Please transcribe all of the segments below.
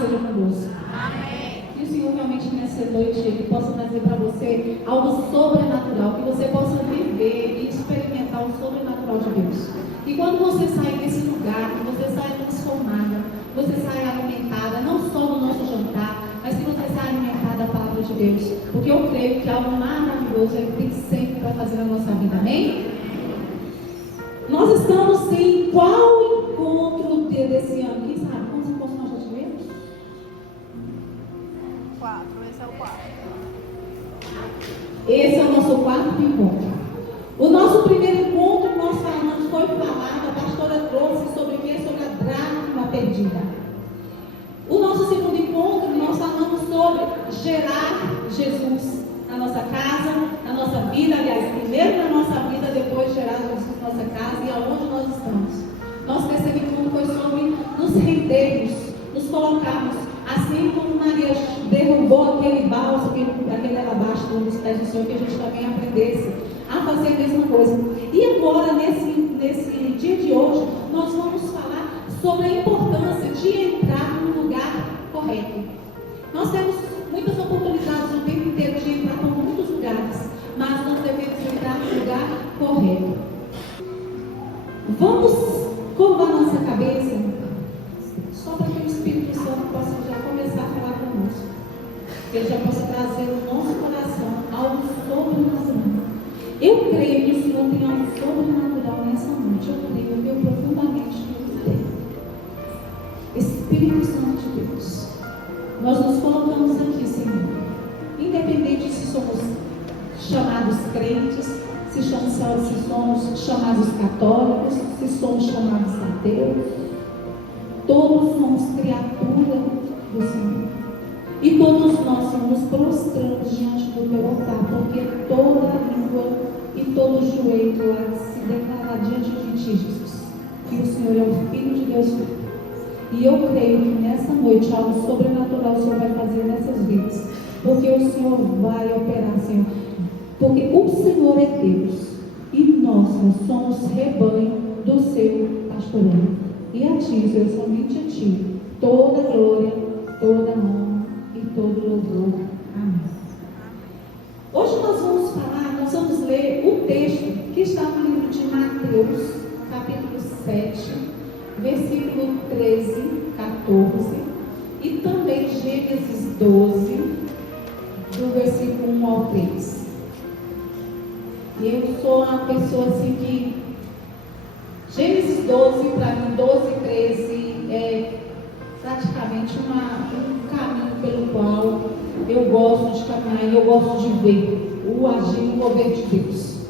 seja convosco. Que o Senhor realmente nessa noite Ele possa trazer para você algo sobrenatural, que você possa viver e experimentar o sobrenatural de Deus. E quando você sair desse lugar, que você saia transformada, você saia alimentada, não só do nosso jantar, mas que você saia alimentada da palavra de Deus. Porque eu creio que algo maravilhoso Ele tem sempre para fazer na nossa vida. Amém? Nós estamos em qual encontro desse ano? Quem sabe? Quantos encontros nós já tivemos? 4, esse é o 4. Esse é o nosso quarto encontro. O nosso primeiro encontro, nós falamos, foi falado, a pastora trouxe sobre o que? Sobre a dracma perdida. O nosso segundo encontro, nós falamos sobre gerar Jesus na nossa casa, na nossa vida, aliás, primeiro na nossa vida, depois gerar Jesus na nossa casa e aonde nós estamos. Nosso terceiro encontro foi sobre nos rendermos, nos colocarmos, assim como Maria derrubou aquele balso, aquele alabastro dos pés do Senhor, que a gente também aprendesse a fazer a mesma coisa. E agora, nesse dia de hoje, nós vamos falar sobre a importância de entrar no lugar correto. Nós temos muitas oportunidades o tempo inteiro de entrar por muitos lugares, mas nós devemos entrar no lugar correto. Vamos curvar nossa cabeça, só para que o Espírito Santo possa já começar a falar conosco. Que Ele já possa trazer no nosso coração algo sobrenatural. Eu creio que o Senhor tem algo sobrenatural nessa noite. Eu creio profundamente que Ele tem. Espírito Santo de Deus, nós nos colocamos aqui, Senhor, independente se somos chamados crentes, se somos chamados católicos, se somos chamados ateus, todos somos criaturas do Senhor. E todos nós nos prostramos diante do teu altar, porque toda língua e todo joelho há de se declarar diante de ti, Jesus, que o Senhor é o Filho de Deus vivo. E eu creio que nessa noite algo sobrenatural o Senhor vai fazer nessas vidas, porque o Senhor vai operar, Senhor. Porque o Senhor é Deus e nós somos rebanho do seu pastoreio. E a ti, Senhor, somente a ti, toda glória, toda honra e todo louvor. Amém. Hoje nós vamos ler o texto que está no livro de Mateus, capítulo 7, versículo 13, 14, e também Gênesis 12, do versículo 1 ao 3. Eu sou uma pessoa assim que Gênesis 12, para mim, 12 e 13 é praticamente um caminho pelo qual eu gosto de caminhar e eu gosto de ver o agir e o mover de Deus.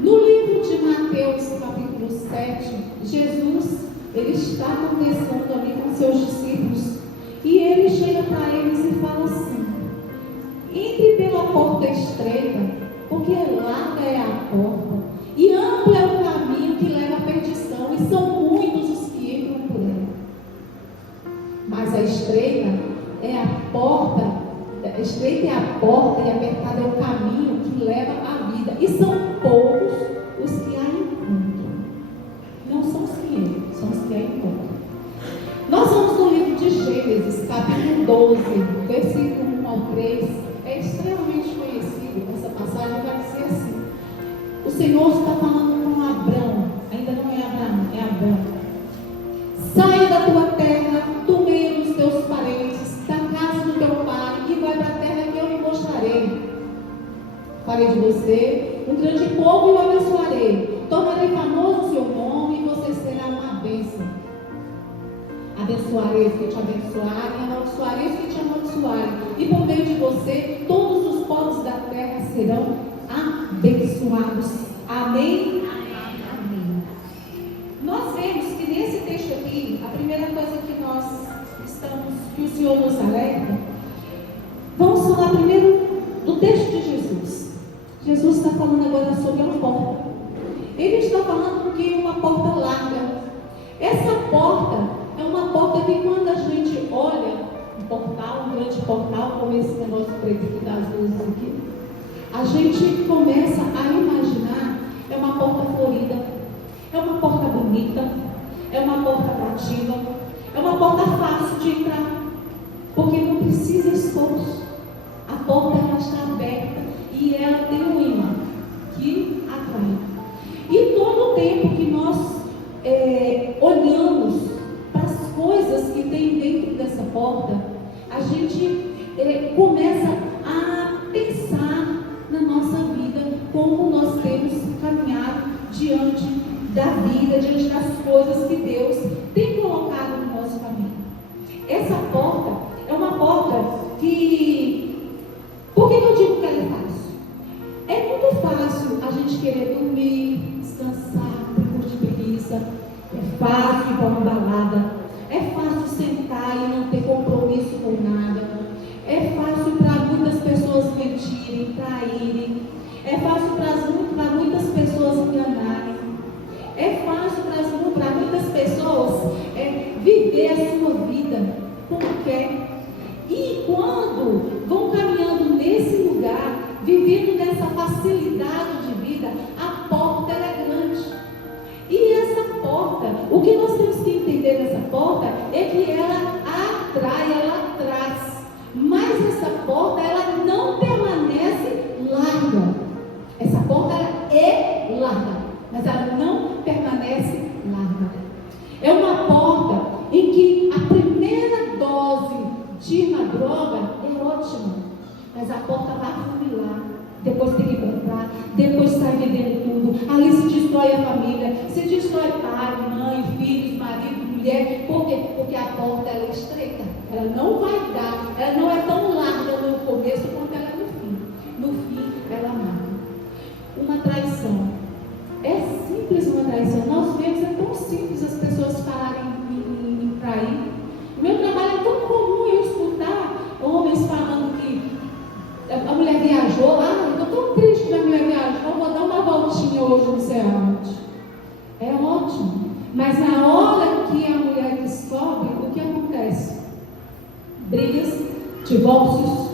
No livro de Mateus, capítulo 7, Jesus, ele está conversando ali com seus discípulos e ele chega para eles e fala assim: entre pela porta estreita, porque larga é a porta e amplo é o caminho que leva à perdição, e são muitos os que entram por ela. Mas a estreita é a porta e apertada é o caminho que leva à vida, e são poucos os que a encontram. Não são os que entram, são os que a encontram. Nós vamos no livro de Gênesis, capítulo 12, versículo 1 ao 3. É extremamente conhecido essa passagem, vai dizer assim: o Senhor está falando com Abrão, ainda não é Abraão, é Abrão. Saia da tua terra, do meio dos teus parentes, da casa do teu pai, e vai para a terra que eu lhe mostrarei. Farei de você um grande povo e o abençoarei. Tornarei famoso o seu nome e você será uma bênção. Abençoarei os que te abençoarem, amaldiçoarei os que te amaldiçoarem. E por meio de você, todos os povos da terra serão abençoados. Amém? Amém. Nós vemos que nesse texto aqui, a primeira coisa que o Senhor nos alerta, vamos falar primeiro do texto de Jesus. Jesus está falando agora sobre a porta. Ele está falando que é uma porta larga. Essa porta é uma porta que, quando a gente olha um portal, um grande portal, como esse negócio preto aqui das luzes aqui, a gente começa a imaginar, é uma porta florida, é uma porta bonita, é uma porta atrativa, é uma porta fácil de entrar. porque não precisa esforço. A porta ela está aberta e ela tem um imã que atrai. E todo o tempo que nós olhamos para as coisas que tem dentro dessa porta, a gente começa a pensar na nossa vida, como nós temos caminhado diante da vida, diante das coisas que Deus tem colocado no nosso caminho. Essa porta é uma porta que... Por que eu digo que ela é fácil? É muito fácil a gente querer dormir, descansar, ter curtir preguiça. É fácil ir para uma balada. É fácil sentar e não ter compromisso com nada. É fácil para muitas pessoas mentirem, traírem. É fácil para muitas pessoas enganarem. É fácil para muitas pessoas viver a sua vida como quer. E quando vão caminhando nesse lugar, vivendo nessa facilidade de vida, a porta ela é grande. E essa porta, o que nós temos que entender dessa porta é que ela atrai, ela traz. Mas essa porta ela não permanece larga. Essa porta ela é larga, mas ela não permanece larga. É uma porta em que a primeira dose de uma droga é ótima, mas a porta vai afunilar. Depois tem que comprar, depois sai vendendo tudo. Ali se destrói a família, se destrói pai, mãe, filhos, marido, mulher. Por quê? Porque a porta ela é estreita. Ela não vai dar, ela não é tão larga no começo quanto ela é no fim. No fim, ela marca. Uma traição. É simples uma traição. Nós vemos, é tão simples as pessoas falarem em trair. O meu trabalho é tão comum eu escutar homens falando que a mulher viajou. Eu estou tão triste que a mulher viajou, vou dar uma voltinha hoje no céu. É ótimo. Mas na hora que a mulher descobre, o que acontece? Brigas, divórcios,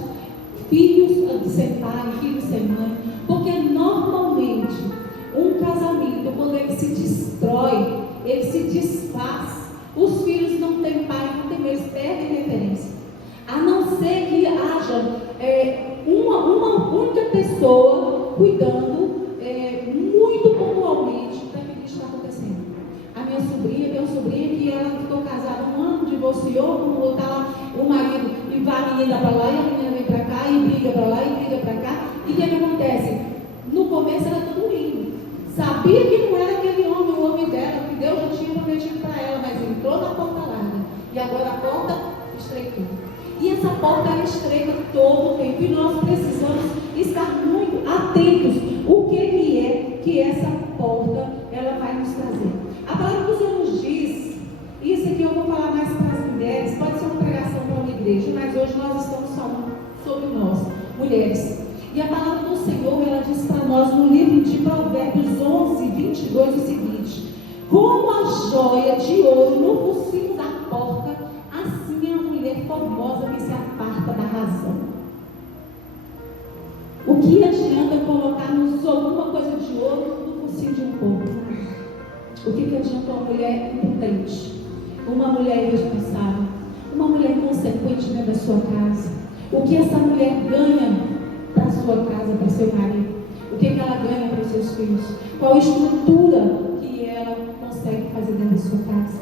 filhos sem pai, filhos sem mãe. Porque normalmente um casamento, quando ele se destrói, ele se desfaz, os filhos não têm pai, não têm mãe, eles perdem referência. A não ser que haja uma única pessoa cuidando muito pontualmente daquilo que está acontecendo. A minha sobrinha, tem uma sobrinha que ela ficou casada um ano, divorciou, quando voltar lá, o marido vai a menina para lá e a menina vem para cá e briga para lá e briga para cá. E o que acontece? No começo era tudo lindo. Sabia que não era aquele homem, o homem dela, que Deus já tinha prometido para ela, mas entrou na porta larga. E agora a porta estreitou. E essa porta ela estreita todo o tempo. E nós precisamos estar muito atentos. O que é que essa porta ela vai nos trazer? A palavra dos anos diz, isso aqui eu vou falar mais para as mulheres, pode ser uma pregação para uma igreja, mas hoje nós estamos falando sobre nós, mulheres. E a palavra do Senhor, ela diz para nós no livro de Provérbios 11, 22, o seguinte: como a joia de ouro no focinho da porta, assim é a mulher formosa que se aparta da razão. O que adianta colocar alguma coisa de ouro no focinho de um povo? O que adianta uma mulher imprudente, uma mulher irresponsável, uma mulher inconsequente dentro da sua casa? O que essa mulher ganha para a sua casa, para o seu marido? O que ela ganha para os seus filhos? Qual a estrutura que ela consegue fazer dentro da sua casa?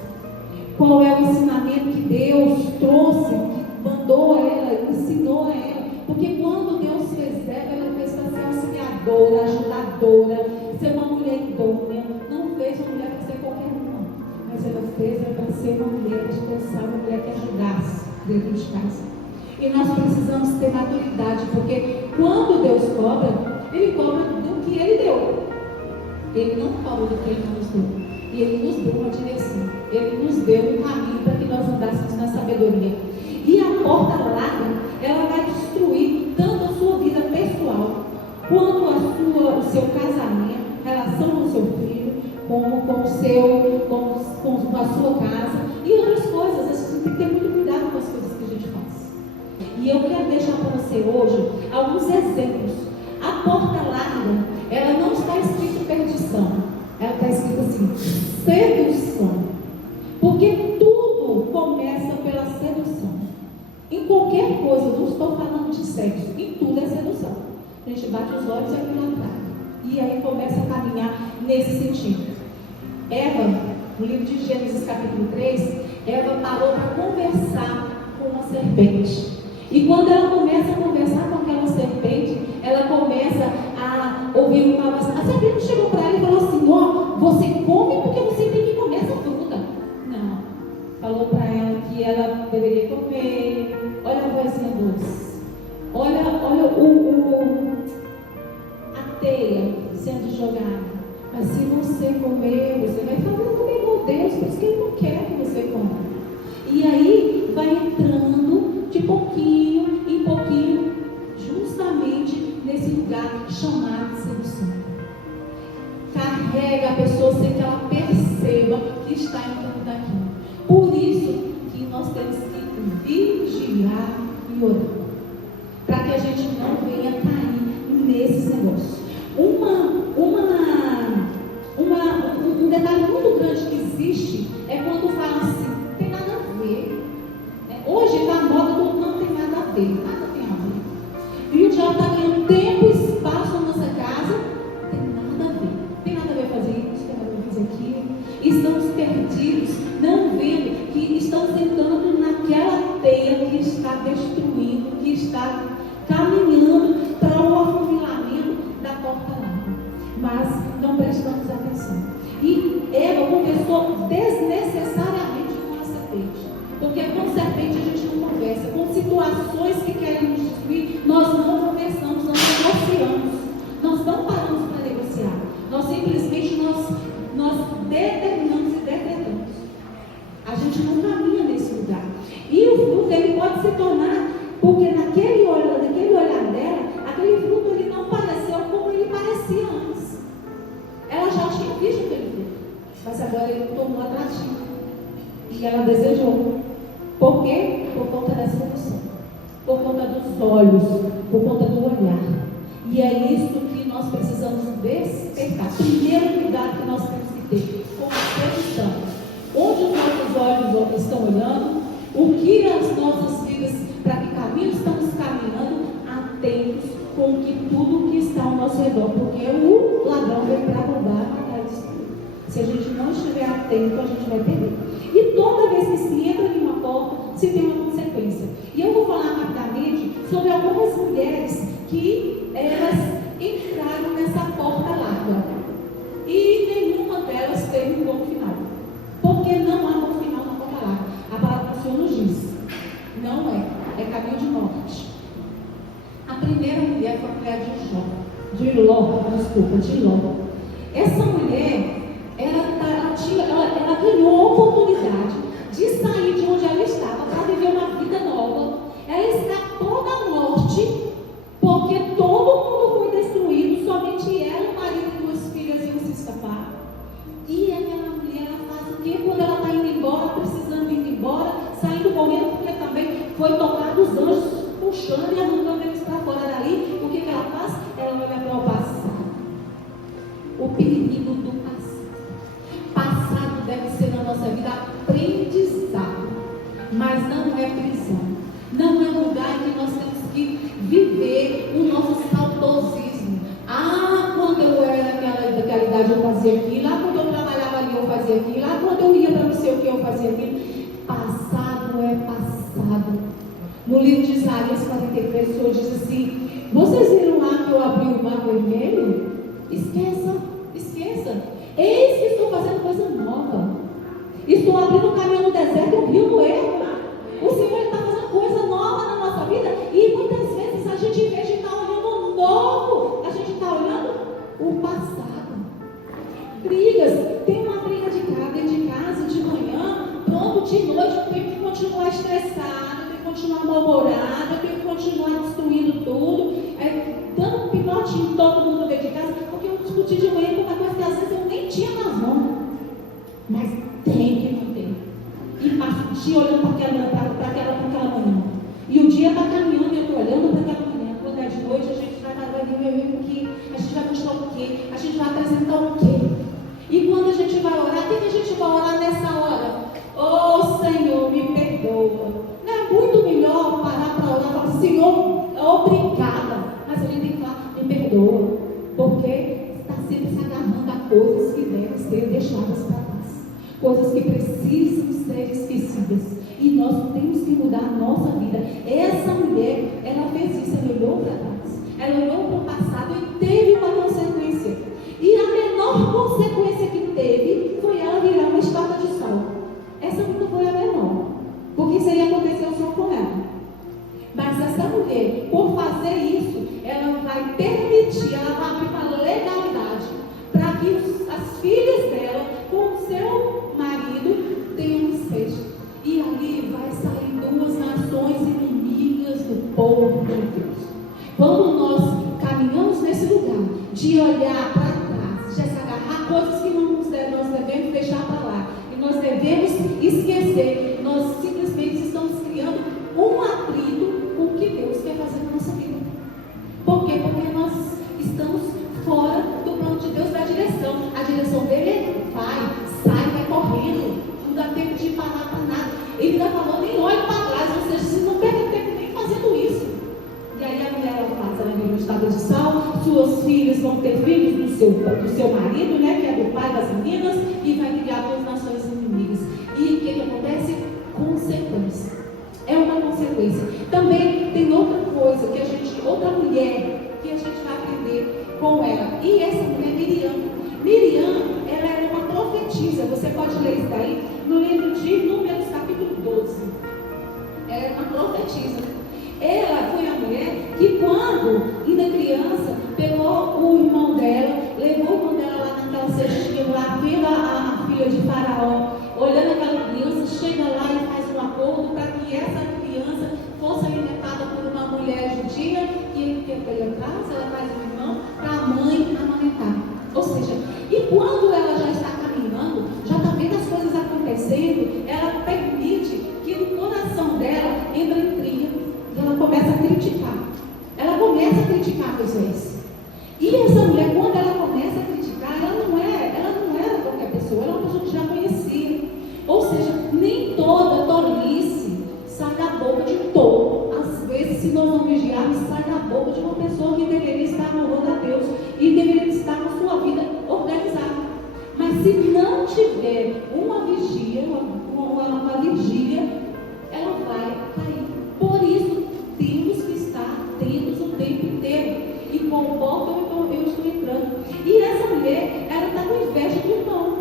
Qual é o ensinamento que Deus trouxe, que mandou a ela, ensinou a ela? Porque quando Deus fez ela fez para ser auxiliadora, ajudadora, ser uma mulher idônea. Não fez uma mulher para ser qualquer uma, mas ela fez para ser uma mulher de pensar, uma mulher que ajudasse dentro de casa. E nós precisamos ter maturidade, porque quando Deus cobra, Ele cobra do que Ele deu. Ele não cobra do que Ele não nos deu. E Ele nos deu uma direção. Ele nos deu um caminho para que nós andássemos na sabedoria. E a porta larga, ela vai destruir tanto a sua vida pessoal, quanto o seu casamento, relação com o seu filho, como com a sua casa e outras coisas. A gente tem que ter muito cuidado com as coisas que a gente faz. E eu quero deixar para você hoje alguns exemplos. A porta larga, ela não está escrito perdição, ela está escrito assim, sedução. Porque tudo começa pela sedução. Em estou falando de sexo, em tudo é sedução. A gente bate os olhos e aquilo atrai. E aí começa a caminhar nesse sentido. Eva, no livro de Gênesis capítulo 3, Eva parou para conversar com uma serpente. E quando ela começa a conversar com aquela serpente, ela começa a ouvir uma voz. A serpente chegou para ela e falou assim: ó, você come porque você tem que comer essa fruta. Não. Falou para ela que ela deveria comer. Olha a vozinha doce. Olha a teia sendo jogada. Mas se você comer, você vai falar comigo, Deus, por isso que Ele não quer que você coma. E aí vai entrando de pouquinho em pouquinho, justamente nesse lugar chamado sedução. Carrega a pessoa sem que ela perceba que está entrando daquilo. Por isso que nós temos que vigiar e orar, para que a gente não venha cair nesses negócios. Um detalhe muito grande que existe é quando fala assim, não tem nada a ver. Hoje está na moda do não tem nada a ver, nada tem a ver. E o diabo está ganhando tempo e espaço na nossa casa, não tem nada a ver. Tem nada a ver fazer isso, tem nada a ver fazer aquilo. Estamos perdidos, não vendo que estamos entrando naquela teia que está destruindo, que está caminhando para o afunilamento da porta larga. Mas não prestamos atenção. E Eva conversou desnecessariamente com a serpente. Porque com serpente a gente não conversa. Com situações que querem nos destruir, nós não conversamos, nós negociamos. Nós não paramos para negociar. Nós simplesmente nós determinamos e decretamos. A gente não caminha nesse lugar. E o fruto ele pode se tornar, porque naquele olhar dela, aquele fruto ele não pareceu como ele parecia antes. Ela já tinha visto aquele fruto, mas agora ele tornou atrativo. E ela desejou. Por quê? Por conta da sedução, por conta dos olhos, por conta do olhar. E é isso que nós precisamos despertar. Primeiro cuidado que nós temos que ter com a sedução. Onde os nossos olhos estão olhando, o que as nossas vidas, para que caminho estamos caminhando, atentos com que tudo que está ao nosso redor, porque o ladrão vem para roubar, matar e destruir. Se a gente não estiver atento, a gente vai perder. E toda vez que se entra em uma porta, se tem uma consequência. E eu vou falar rapidamente sobre algumas mulheres que elas entraram nessa porta larga. E nenhuma delas teve um bom final. Porque não há bom final na porta larga. A palavra do Senhor nos diz. Não é caminho de morte. A primeira mulher foi a mulher de Ló. Essa mulher, ela ganhou a oportunidade de sair de onde ela estava para viver uma vida nova. Ela escapou da morte, porque todo mundo foi destruído, somente ela, o marido e duas filhas iam se escapar. E aquela mulher, ela faz o quê? Quando ela está indo embora, precisando ir embora, saindo correndo, porque também foi tocado os anjos, puxando e arrancando eles para fora dali. O que ela faz? Ela olha para o passado. O perigo do passado. Passado deve ser na nossa vida aprendizado, mas não é prisão. Não é lugar que nós temos que viver o nosso saudosismo. Quando eu era daquela idade eu fazia aquilo. Quando eu trabalhava ali eu fazia aquilo. Quando eu ia para não sei o que eu fazia aquilo. Passado é passado. No livro de Isaías 43, o Senhor diz assim: vocês viram lá que eu abri o mar vermelho? Esqueça. Eis que estou fazendo coisa nova. Estou abrindo o caminho no deserto e o rio no ermo. O Senhor está fazendo coisa nova na nossa vida. E muitas vezes a gente, em vez de estar olhando o novo, a gente está olhando o passado. Brigas. Tem uma briga dentro de casa, de manhã, pronto, de noite eu tenho que continuar estressado, eu tenho que continuar mal-humorado, eu tenho que continuar destruindo tudo, dando um pinotinho em todo mundo dentro de casa, porque eu discuti de manhã com uma coisa que às vezes eu nem tinha razão. Mas tem que manter. E passo o dia olhando para aquela manhã. E o dia está caminhando e eu estou olhando para aquela manhã. Quando é de noite, a gente vai ver o que, a gente vai mostrar o quê, a gente vai apresentar o quê. E quando a gente vai orar, o que a gente vai orar nessa hora? Oh Senhor, me perdoa. Não é muito melhor parar para orar e falar: Senhor, coisas que precisam ser esquecidas. E nós temos que mudar a nossa vida. Essa mulher, ela fez isso, ela olhou para trás, ela olhou para o passado e teve uma consequência. E a menor consequência que teve foi ela virar uma estátua de sal. Essa não foi a menor, porque isso aí aconteceu só com ela. Mas essa mulher, por fazer isso, ela vai permitir, ela vai abrir uma legalidade para que as filhas dela, com o seu marido, tenham um desfecho. E ali vai sair duas nações inimigas do povo de Deus. Quando nós caminhamos nesse lugar de olhar para trás, de se agarrar coisas que nós devemos deixar para lá, e nós devemos esquecer, nós simplesmente estamos criando um atrito com o que Deus quer fazer na nossa vida. Por quê? Porque nós estamos fora do plano de Deus, da direção. A direção dele é vai, sai, vai correndo. Não dá tempo de parar para nada. Ele está falando, nem olhe para trás, ou seja, você não perde tempo nem fazendo isso. E aí a mulher, ela faz, ela vira um estado de sal, suas filhas vão ter filhos do seu marido, né, que é do pai das meninas, e vai criar duas nações inimigas. E o que acontece? Consequência. É uma consequência. Também tem outra coisa, outra mulher, que a gente vai aprender com ela. E essa mulher, Miriam, ela era uma profetisa. Você pode ler isso daí no livro de Números, capítulo 12. Ela era uma profetisa. Ela foi a mulher que, quando ainda criança, pegou o irmão dela, levou o irmão dela lá naquela cestinha, lá vendo a filha de Faraó, olhando aquela criança, chega lá e faz um acordo para que essa criança fosse alimentada por uma mulher judia, que ele ia casa, ela traz o irmão para a mãe amamentar. Ou seja, e quando ela já está caminhando, já está vendo as coisas acontecendo, ela permite que no coração dela entre intriga, e ela começa a criticar. Ela começa a criticar Moisés. E essa mulher, quando ela começa a criticar, ela não era qualquer pessoa, ela é uma pessoa que já conhecia. Ou seja, nem toda tolice sai da boca de todo. Às vezes, se nós não vigiarmos, sai da boca de uma pessoa que deveria estar louvando a Deus e deveria estar com a sua vida organizada. Mas se não tiver uma vigília, ela vai cair. Por isso, temos que estar atentos o tempo inteiro. E com o bom eu estou entrando. E essa mulher, ela está com inveja do irmão.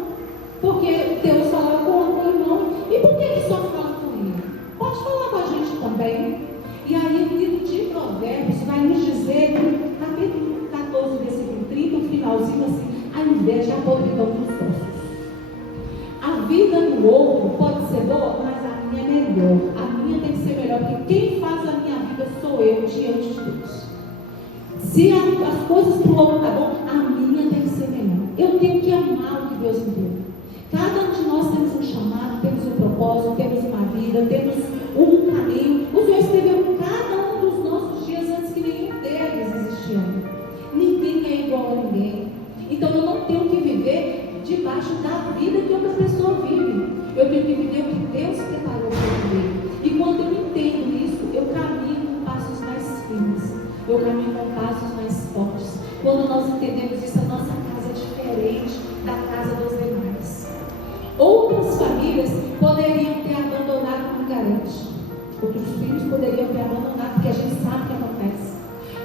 Porque Deus falava com o irmão. E por que só fala com ele? Pode falar com a gente também. E aí o livro de Provérbios vai nos dizer, no capítulo 14, versículo 30, no finalzinho assim, a inveja é a podridão dos ossos. A vida do outro pode ser boa, mas a minha é melhor. A minha tem que ser melhor, porque quem faz a minha vida sou eu diante de Deus. Se as coisas para o outro tá bom, a minha tem que ser melhor. Eu tenho que amar o que Deus me deu. Cada um de nós temos um chamado, temos um propósito, temos uma vida, temos um caminho. O Senhor escreveu cada um dos nossos dias antes que nenhum deles existia. Ninguém é igual a ninguém. Então eu não tenho que viver debaixo da vida que outra pessoa vive. Eu tenho que viver o que Deus preparou para eu viver. E quando eu entendo isso, eu caminho com passos mais firmes. Eu caminho com passos mais fortes. Quando nós entendemos isso, a nossa casa é diferente da casa dos demais. Outras famílias poderiam ter abandonado o Margarete. Outros filhos poderiam ter abandonado, porque a gente sabe o que acontece.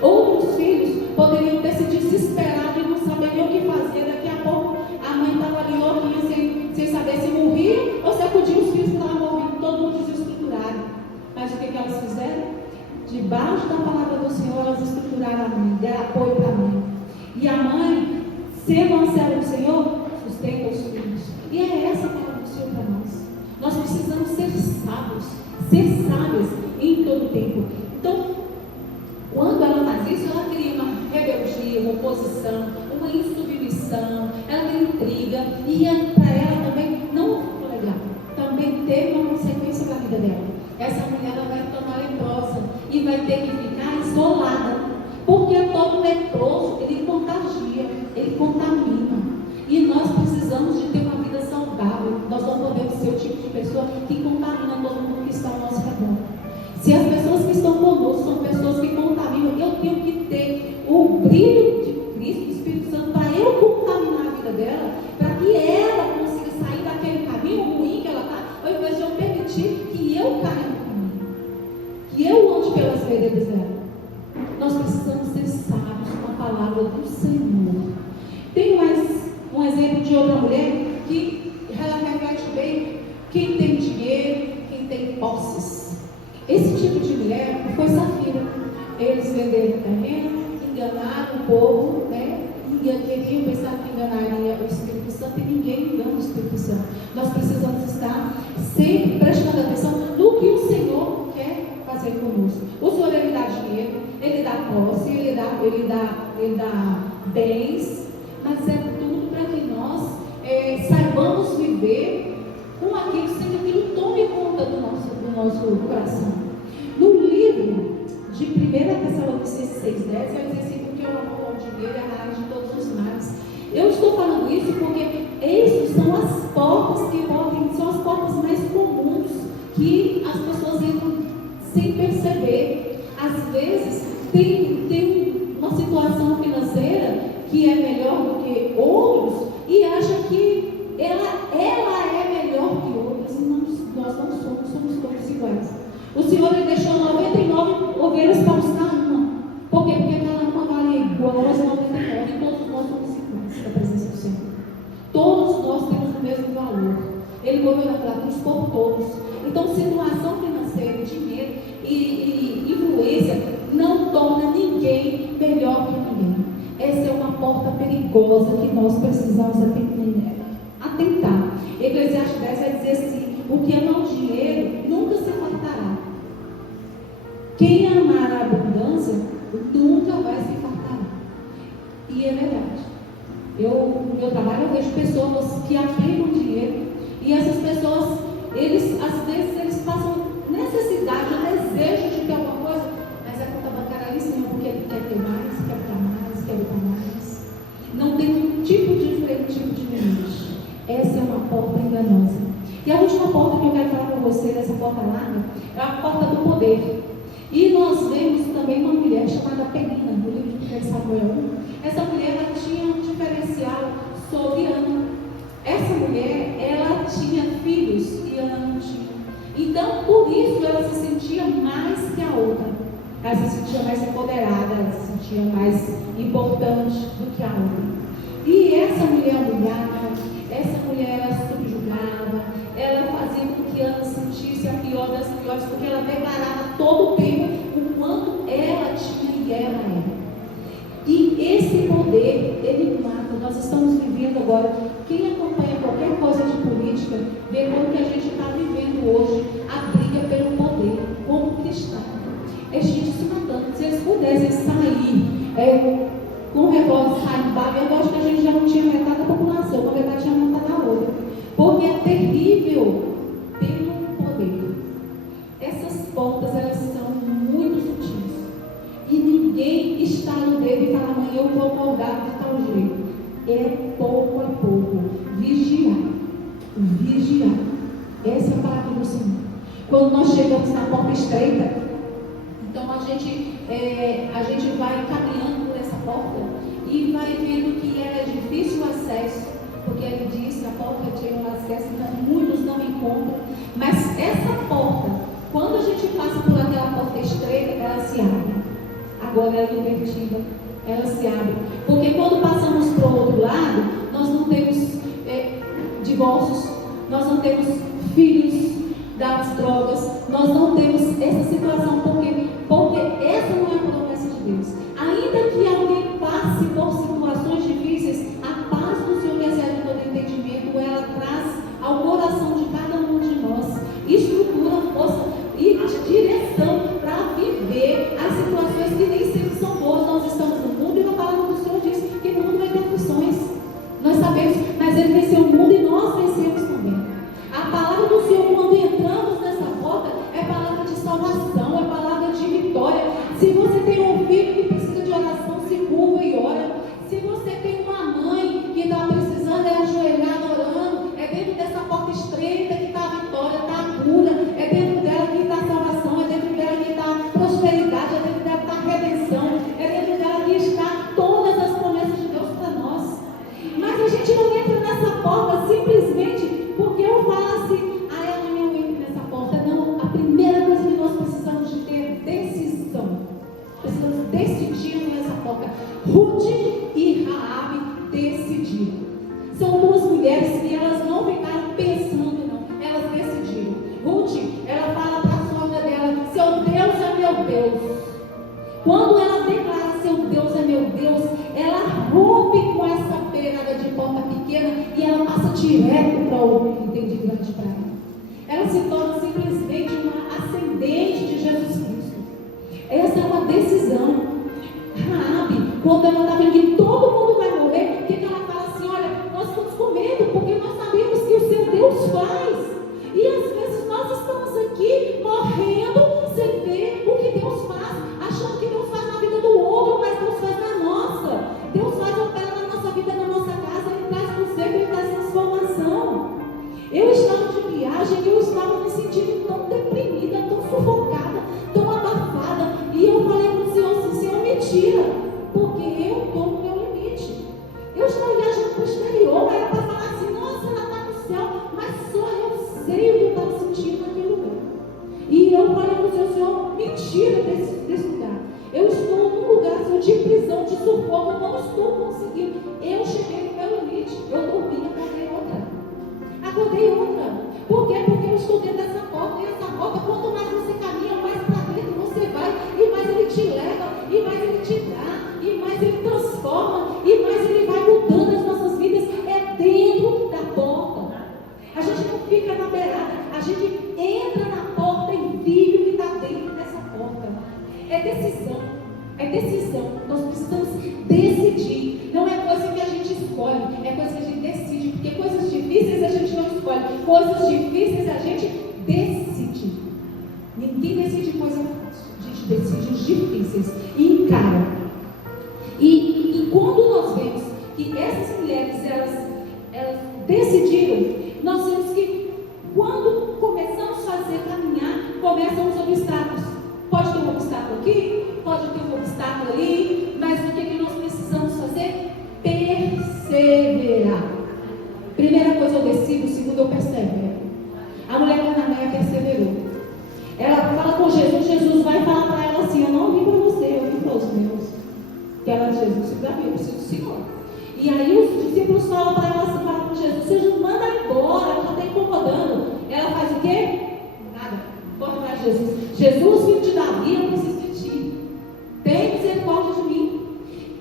Outros filhos poderiam ter se desesperado e não saber nem o que fazer. Daqui a pouco a mãe estava ali louquinha, sem saber se morria ou se acudia os filhos que estavam morrendo, todo mundo desestruturado. Mas o que elas fizeram? Debaixo da palavra do Senhor, elas estruturaram a mãe, deram apoio para a mãe. E a mãe, sendo uma serva do Senhor, sustenta os filhos. E é essa a palavra do Senhor para nós. Nós precisamos ser sábios, ser sábias em todo o tempo. Então, quando ela faz isso, ela cria uma rebeldia, uma oposição, uma insubmissão, ela tem intriga, e para ela também não ficou legal. Também teve uma consequência na vida dela. Essa mulher ela vai tornar leprosa e vai ter que ficar isolada, porque todo leproso ele contagia, ele contamina. E nós precisamos de ter uma vida saudável. Nós não podemos ser o tipo de pessoa que contamina todo mundo que está ao nosso redor. Se as pessoas que estão conosco são pessoas que contaminam, eu tenho que ter o brilho de Cristo, do Espírito Santo, para eu contaminar a vida dela, para que ela consiga sair daquele caminho pelas veredas dela. Nós precisamos ser sábios com a palavra do Senhor. Tem mais um exemplo de outra mulher que ela reflete bem quem tem dinheiro, quem tem posses. Esse tipo de mulher foi Safira. Eles venderam terreno, enganaram o povo, né? Queriam pensar que enganaria o Espírito Santo, e ninguém engana o Espírito Santo. Nós precisamos estar sempre prestando atenção no que o Senhor quer fazer conosco. O Senhor, Ele dá dinheiro, Ele dá posse, Ele dá bens, mas é tudo para que nós saibamos viver com aquilo, sem que aquilo tome conta do nosso coração. No livro de 1 Tessalonicenses 6,10, vai dizer assim: porque o amor ao dinheiro é a raiz de todos os males. Eu estou falando isso porque essas são as portas são as portas mais comuns que as pessoas entram sem perceber. Às vezes tem uma situação financeira que é melhor do que outros e acha que ela é melhor que outros, e nós não somos todos iguais. O Senhor, Ele deixou 99 ovelhas para buscar uma. Por quê? Porque aquela uma vale igual às 99, e todos nós somos iguais na presença do Senhor. Todos nós temos o mesmo valor. Ele morreu na cruz por todos. Então, situação financeira, dinheiro e influência não torna ninguém melhor que ninguém. Essa é uma porta perigosa que nós precisamos atentar. Eclesiastes 10 vai dizer assim: o que ama o dinheiro nunca se fartará. Quem amar a abundância nunca vai se fartar. E é verdade. No meu trabalho eu vejo pessoas que apegam dinheiro, e essas pessoas, às vezes eles passam necessidade, o desejo de ter alguma coisa, mas a conta bancária ali sim, porque ele quer ter mais, quer botar mais, quer botar mais. Não tem um tipo de limite. Essa é uma porta enganosa. E a última porta que eu quero falar com você, dessa porta larga, é a porta do poder. E nós vemos também uma mulher chamada Penina, no livro de 1 Samuel 1. Essa mulher, ela tinha um diferencial sobre Ana. Essa mulher, ela tinha filhos e Ana não tinha. Então, por isso, ela se sentia mais que a outra. Ela se sentia mais empoderada, ela se sentia mais importante do que a outra. E essa mulher humilhava, essa mulher era subjugava, ela fazia com que Ana se sentisse a pior das piores, porque ela declarava todo o tempo o quanto ela tinha e ela era. E esse poder, ele mata. Nós estamos vivendo agora, quem acompanha qualquer coisa de política, vê como que a gente está vivendo hoje a briga pelo poder, como cristão. É gente se matando. Se eles pudessem sair com o revólver saindo da eu acho que a gente já não tinha metade da população, na verdade tinha metade da outra. Porque é terrível pelo poder. Essas portas, elas são muito sutis. E ninguém está no dedo e fala: amanhã eu vou moldar de tal jeito. É pouco a pouco. Vigiar. Essa é a palavra do Senhor. Quando nós chegamos na porta estreita, então a gente vai caminhando por essa porta e vai vendo que ela é difícil o acesso, porque ele diz que a porta tinha um acesso, então muitos não encontram. Mas essa porta, quando a gente passa por aquela porta estreita, ela se abre. Agora ela é invertida, ela se abre. Porque quando passamos para o outro lado, nós não temos divórcios, nós não temos filhos das drogas, nós não temos essa situação. Porque essa não é a promessa de Deus. Ainda que alguém passe por situações difíceis, a paz do Senhor, que excede todo entendimento, ela traz ao coração de cada um de nós estrutura, força e direção para viver as situações que nem sempre são boas. Nós estamos no mundo e a palavra do Senhor diz que no mundo vai ter aflições. Nós sabemos, mas Ele venceu o mundo e nós vencemos também. A palavra do Senhor, quando entramos nessa porta, é palavra de salvação, é palavra pequena e ela passa direto para o que tem de grande para ela. Ela se torna simplesmente uma ascendente de Jesus Cristo. Essa é uma decisão. Raabe, quando ela está vendo que todo mundo vai morrer, o que ela fala assim? Olha, nós estamos com medo porque nós sabemos que o seu Deus faz. E às vezes nós estamos aqui morrendo sem ver o que Deus faz, achando que Deus faz na vida do outro, mas Deus faz na nossa. Deus faz opera na nossa vida, na nossa casa, Ele traz conserto, Ele traz transformação. Eu estava de viagem e eu estava me sentindo tão deprimida, tão sufocada, tão abafada. E eu falei para o Senhor assim: Senhor, me tira, porque eu estou no meu limite. Eu estava viajando para o exterior, era para falar assim: nossa, ela está no céu, mas só eu sei o que eu estava sentindo naquele lugar. E eu falei para o Senhor: me tira desse lugar. Eu estou num lugar de prisão, de sufoco, eu não estou conseguindo. Eu cheguei no meu limite, eu dormi, acordei outra. Acordei outra. Por quê? Porque eu estou dentro dessa porta. E essa porta, quanto mais você caminha, mais para dentro você vai. E mais Ele te leva. E mais Ele te dá. E mais Ele transforma. E mais Ele vai mudando as nossas vidas. É dentro da porta. A gente não fica na beirada. A gente entra na porta e vive o que está dentro dessa porta. É decisão. É decisão. Nós precisamos decidir. Não é coisa que a gente escolhe. É coisa que a gente decide. Porque coisas difíceis a gente não escolhe. Coisas difíceis a gente decide. Ninguém decide coisa fácil. A gente decide os difíceis e encara. E quando nós vemos que essas mulheres, elas decidiram, nós vemos que quando começamos a fazer caminhar, começam os obstáculos. Pode ter um obstáculo aqui, pode ter um obstáculo ali, mas o que nós precisamos fazer? Perseverar. Primeira coisa eu decido, segundo eu persevero. A mulher cananeia perseverou. Ela fala com Jesus, Jesus vai falar para ela assim: eu não vim para você, eu vim para os meus. Que ela, Jesus, para mim, eu preciso do Senhor. E aí os discípulos falam para ela assim, falam com Jesus: Jesus, manda embora, ela já está incomodando. Ela faz o quê? Nada. Corre para Jesus. Jesus, filho de Davi, eu preciso de ti. Tem misericórdia de mim.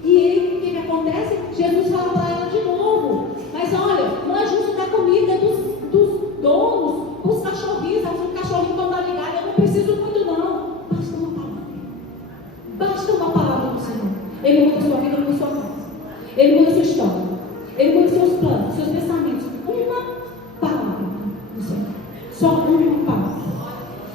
E aí, o que acontece? Jesus fala para ela de novo: mas olha, não é justo dar comida dos donos, os cachorrinhos, os cachorrinhos estão da ligada, eu não preciso muito não. Basta uma palavra. Basta uma palavra do Senhor. Ele muda sua vida, muda sua casa. Ele muda sua história. Ele muda seus planos, seus pensamentos. Uma palavra do Senhor. Só uma palavra.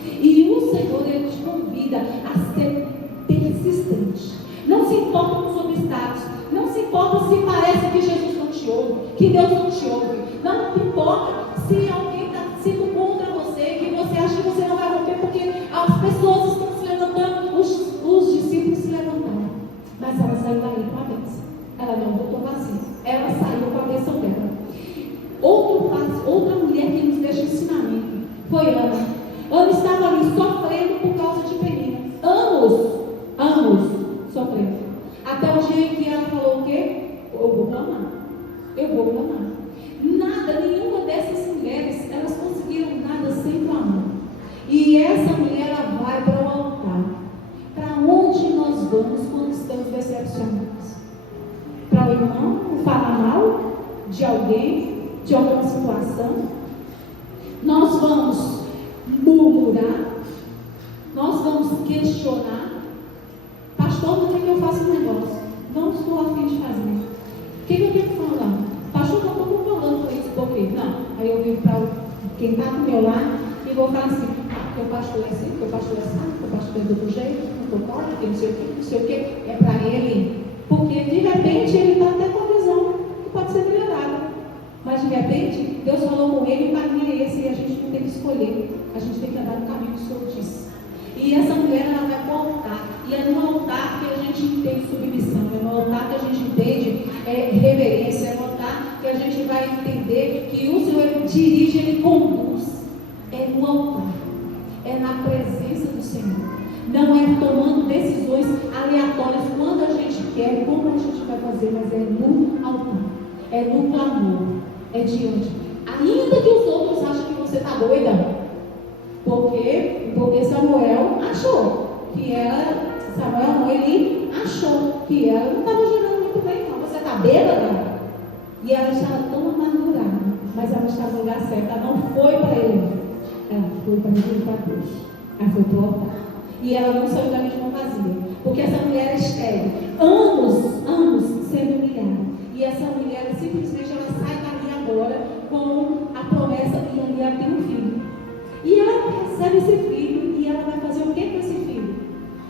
E o Senhor, Ele te convida a ser persistente. Não se importa com os obstáculos. Não se importa se parece que Jesus não te ouve, que Deus não te ouve. Não importa se alguém está sendo contra você, que você acha que você não vai romper, porque as pessoas estão se levantando, os discípulos se levantaram. Mas ela saiu dali com a bênção. Ela não voltou vazia. Ela saiu com a bênção dela. Outra mulher que nos deixa ensinamento foi Ana. Ana estava ali sofrendo por causa de Penina. Anos sofrendo. Até o dia em que ela falou o quê? Eu vou clamar. Nada, nenhuma dessas mulheres, elas conseguiram nada sem clamar. E essa mulher, ela vai para o altar. Para onde nós vamos quando estamos decepcionados? Para o irmão falar mal de alguém, de alguma situação? Nós vamos murmurar? Nós vamos questionar? Pastor, por que eu faço um negócio? Não estou a fim de fazer. O que eu tenho que falar? Pastor, não estou concordando com isso, por quê? Não. Aí eu vim para quem está do meu lado e vou falar assim: porque o pastor é assim, porque o pastor é assim, porque o pastor é do outro jeito, não estou contra, porque não sei o que. É para ele. Porque de repente ele está até com a visão que pode ser melhorada. Mas de repente Deus falou com ele e o caminho é esse e a gente não tem que escolher. A gente tem que andar no caminho que o Senhor disse. E essa mulher, ela vai para o altar. E é no altar que a gente entende submissão. É no altar que a gente entende reverência. É no altar que a gente vai entender que o Senhor, Ele dirige, Ele conduz. É no altar. É na presença do Senhor. Não é tomando decisões aleatórias quando a gente quer, como a gente vai fazer, mas é no altar. É no clamor. É diante. Ainda que os outros achem que você está doida. Porque Samuel achou que ela, Samuel não, ele achou que ela não estava girando muito bem, não. Você está bêbada? E ela estava tão amargurada, mas ela estava no lugar certo. Ela não foi para ele, ela foi para ele para Deus. Ela foi para o altar. E ela não saiu dali de mão vazia, porque essa mulher era estéril, anos sendo humilhada. E essa mulher simplesmente ela sai dali agora com a promessa de ali ela tem um filho. E ela recebe esse filho e ela vai fazer o que com esse filho?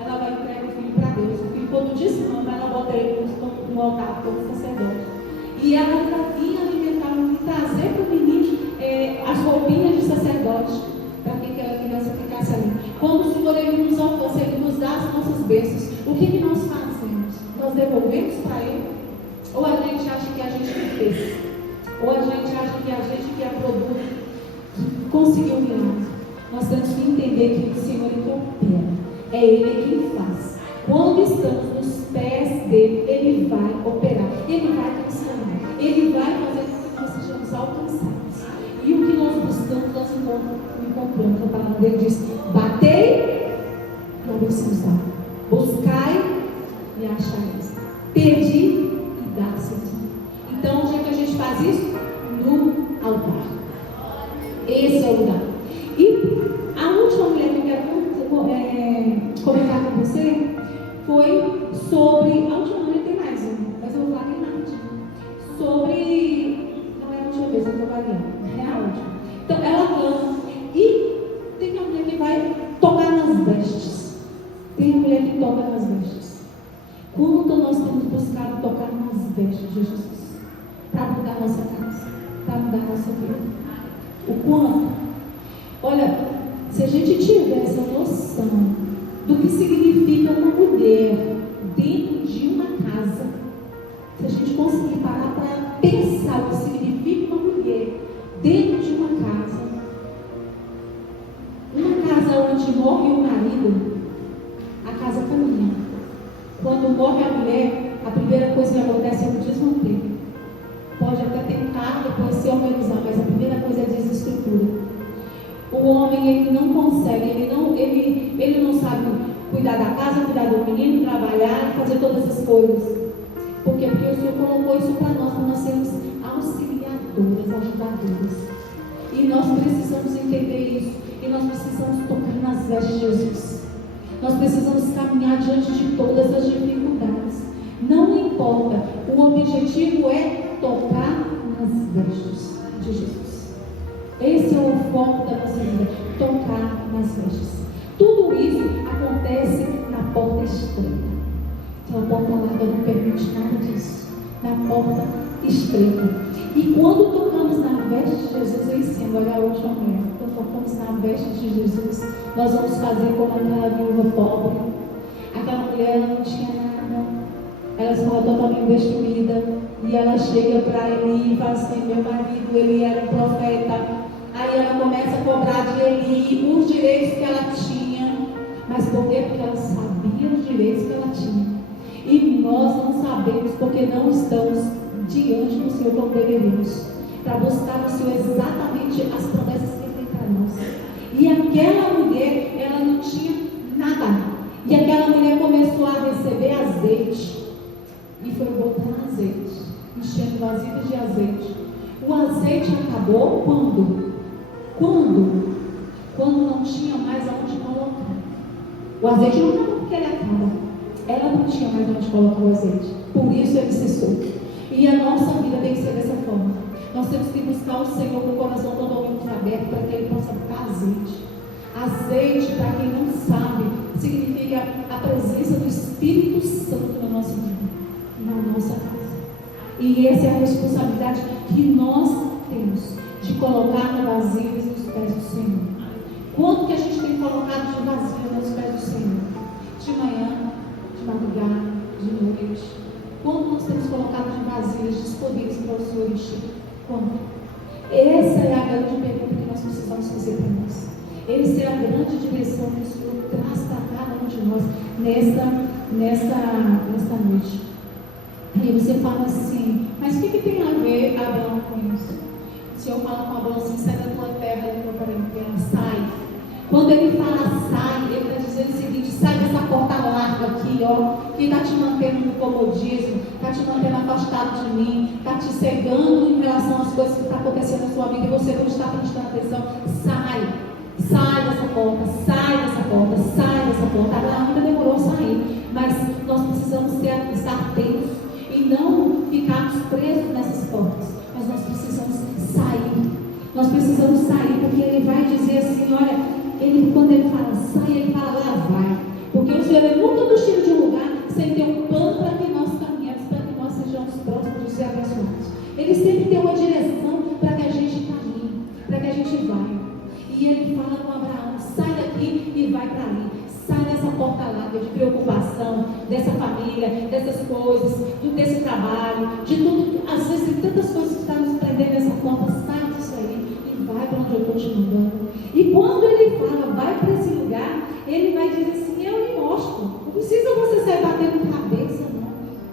Ela vai entregar o filho para Deus. O filho, quando desmama, ela bota ele no altar como sacerdote. E ela ainda vinha alimentar e trazer para o menino as roupinhas de sacerdote, para que aquela criança ficasse ali. Quando o Senhor ele nos alcança, ele nos dá as nossas bênçãos, o que nós fazemos? Nós devolvemos para ele? Ou a gente acha que a gente fez? Ou a gente acha que a gente que é produto conseguiu um milagre? Nós temos que entender que o Senhor ele opera, é Ele quem faz. Quando estamos nos pés dele, Ele vai operar, Ele vai transformar, Ele vai fazer com que nós sejamos alcançados. E o que nós buscamos, nós encontramos. A palavra dele diz: batei e abre-se-vos dá. Buscai e achareis. Pedi e dá-se-vos. Então, onde é que a gente faz isso? No altar. Esse é o lugar. E a última mulher que eu quero comentar com você foi sobre. A última mulher tem mais uma, mas eu vou falar bem rapidinho. Sobre. Não é a última vez, eu estou variando. É a última. Então, ela clama. E tem uma mulher que vai tocar nas vestes. Tem uma mulher que toca nas vestes. Quanto nós temos buscado tocar nas vestes de Jesus? Para mudar nossa casa, para mudar nossa vida. O quanto? Olha, se a gente tivesse a noção do que significa uma mulher dentro de uma casa, se a gente conseguir parar para pensar o que significa uma mulher dentro de uma casa onde morre o marido, a casa caminha. Quando morre a mulher, a primeira coisa que acontece é o desmantelo. Pode até tentar depois se organizar, mas a primeira coisa é a desestrutura. O homem ele não consegue, ele não sabe cuidar da casa, cuidar do menino, trabalhar e fazer todas essas coisas. Por quê? Porque o Senhor colocou isso para nós sermos auxiliadoras, ajudadoras. E nós precisamos entender isso. E nós precisamos tocar nas vestes de Jesus. Nós precisamos caminhar diante de todas as dificuldades. Não importa, o objetivo é tocar nas vestes de Jesus. Esse é o foco da nossa vida, tocar nas vestes. Tudo isso acontece na porta estreita. Então a porta larga não permite nada disso. Na porta estreita. E quando tocamos na veste de Jesus, eu ensino, olha a última mulher. Quando tocamos na veste de Jesus, nós vamos fazer como aquela viúva pobre. Aquela mulher ela não tinha nada. Ela estava totalmente destruída. E ela chega para Eli e fala assim: meu marido, ele era um profeta. Aí ela começa a cobrar de Eli os direitos que ela tinha. Mas por quê? Porque ela sabia os direitos que ela tinha. E nós não sabemos porque não estamos diante do Senhor como deveríamos. Para buscar no Senhor exatamente as promessas que Ele tem para nós. E aquela mulher, ela não tinha nada. E aquela mulher começou a receber azeite. E foi botando azeite, enchendo vasilhas de azeite. O azeite acabou quando? Quando não tinha mais aonde colocar. O azeite não acabou porque ele acaba. Ela não tinha mais onde colocar o azeite. Por isso ele cessou. E a nossa vida tem que ser dessa forma. Nós temos que buscar o Senhor com o coração totalmente aberto para que Ele possa dar azeite. Azeite, para quem não sabe, significa a presença do Espírito Santo na nossa vida, na nossa casa. E essa é a responsabilidade que nós temos de colocar no vasilha nos pés do Senhor. Quanto que a gente tem colocado de vasilha nos pés do Senhor? De manhã, de madrugada, de noite. Quanto nós temos colocado de vasilhas disponíveis para o Senhor encher? Quanto? Essa é a grande pergunta que nós precisamos fazer para nós. Essa é a grande direção que o Senhor traz para cada um de nós nesta noite. Aí você fala assim, mas o que tem a ver Abraão com isso? O Senhor fala com Abraão assim: sai da tua terra, da tua parentela, sai. Quando ele fala sai, ele está dizendo o seguinte: sai dessa porta larga aqui, ó, que está te mantendo no comodismo, está te mantendo afastado de mim, está te cegando em relação às coisas que estão acontecendo na sua vida e você não está prestando atenção, sai dessa porta, sai dessa porta. Abraão ainda demorou a sair, mas nós precisamos estar atentos e não ficarmos presos nessas portas, mas nós precisamos sair, porque ele vai dizer assim, olha, quando ele fala sai, ele fala agora vai, porque o Senhor nunca nos tira de um lugar sem ter um plano para que nós caminhemos, para que nós sejamos próximos de ser abençoados. Ele sempre tem uma direção para que a gente caminhe, para que a gente vá. E ele fala com Abraão, sai daqui e vai para ali. Sai dessa porta larga de preocupação, dessa família, dessas coisas, desse trabalho, de tudo. Às vezes tem tantas coisas que estão nos prendendo nessa porta. Sai disso aí e vai para onde eu estou te mandando. E quando ele fala, vai para esse lugar, ele vai dizer assim, eu lhe mostro. Não precisa você sair batendo cabeça, não.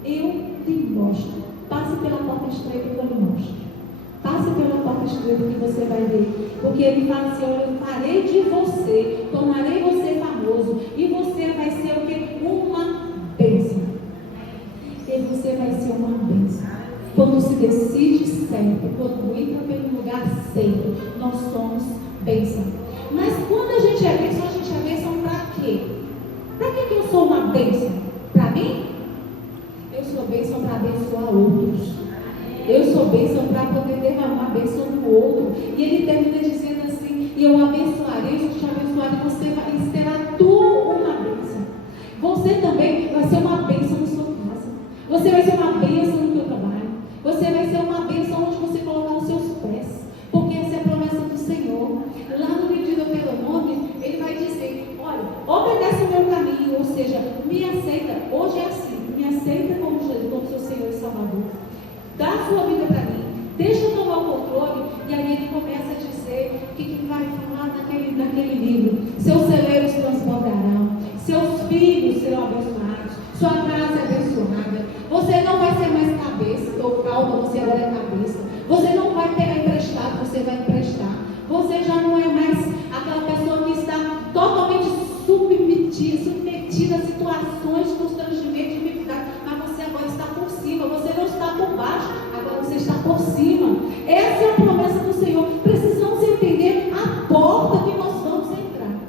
Eu lhe mostro. Passe pela porta estreita que eu lhe mostro. Passe pela porta estreita que você vai ver. Porque ele fala assim, eu farei de você, tornarei você famoso. E você vai ser o quê? Uma bênção. E você vai ser uma bênção. Quando se decide certo, quando entra pelo lugar certo, nós somos bênção. Mas quando a gente é bênção para quê? Para que eu sou uma bênção? Para mim? Eu sou bênção para abençoar outros. Eu sou bênção para poder derramar a bênção no outro. E ele termina dizendo assim, e eu abençoarei, se te abençoar, e você será tu uma bênção. Você também vai ser uma bênção na sua casa. Você vai ser uma bênção no seu trabalho. Você vai ser uma bênção onde você colocar os seus pés. Porque essa é a promessa do Senhor. Lá no livro de Deuteronômio, ele vai dizer, olha, obedece o meu caminho, ou seja, me aceita. Hoje é assim, me aceita como Jesus, como seu Senhor e Salvador. Dá a sua vida para mim, deixa eu tomar o controle. E aí ele começa a dizer que vai falar naquele livro, seus celeiros transbordarão, seus filhos serão abençoados, sua casa é abençoada, você não vai ser mais cabeça ou cauda, você agora é cabeça, você não vai pegar emprestado, você vai emprestar, você já não é mais aquela pessoa que está totalmente submetida a situações constrangimentos de dificuldade, mas você agora está por cima, você não está por baixo, agora você está por cima. Essa é a promessa do Senhor. Precisamos entender a porta que nós vamos entrar.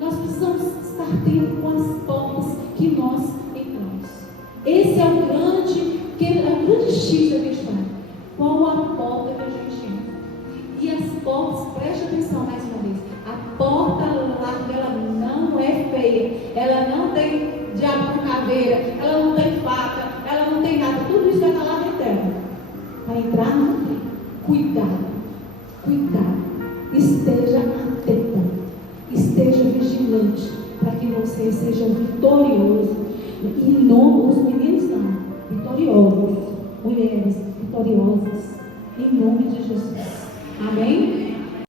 Nós precisamos estar atentos com as portas que nós entramos. Esse é o grande X da questão. Qual a porta que a gente entra? E as portas, preste atenção mais uma vez, a porta larga, ela não é feia, ela não tem diabo com caveira, ela não tem faca, ela não tem nada, tudo isso vai estar lá dentro. Para entrar, não tem. Cuidado, esteja atenta, esteja vigilante, para que você seja vitorioso. E não, os meninos não, vitoriosos, mulheres vitoriosas, em nome de Jesus. Amém?